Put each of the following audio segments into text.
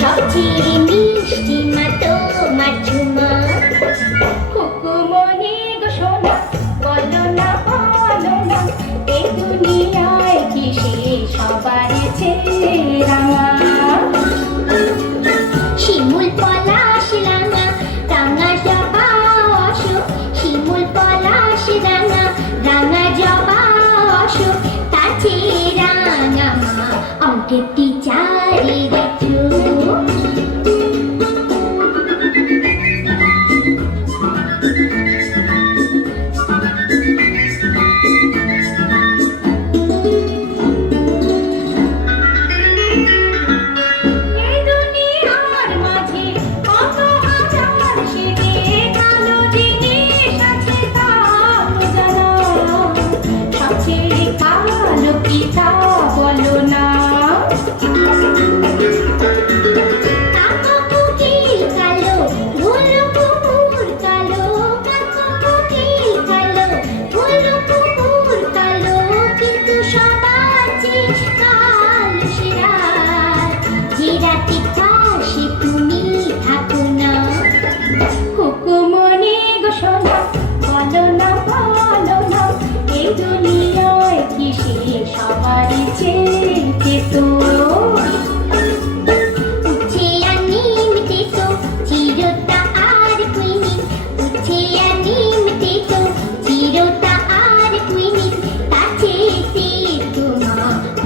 সবচেয়ে মিষ্টি মা তোমার ঝুমা। খুকুমনি গো সোনা, বলো না এই দুনিয়ায় কি সে সবার চেয়ে রাঙা। শিমুল পলাশ রাঙা, রাঙা জবা অশোক, শিমুল পলাশ রাঙা, রাঙা জবা অশোক, তার চেয়ে রাঙা মা অঙ্কের টিচারের চোখ।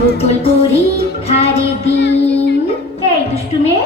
বকুল পরীক্ষার দিন। এই দুষ্টু মেয়ে,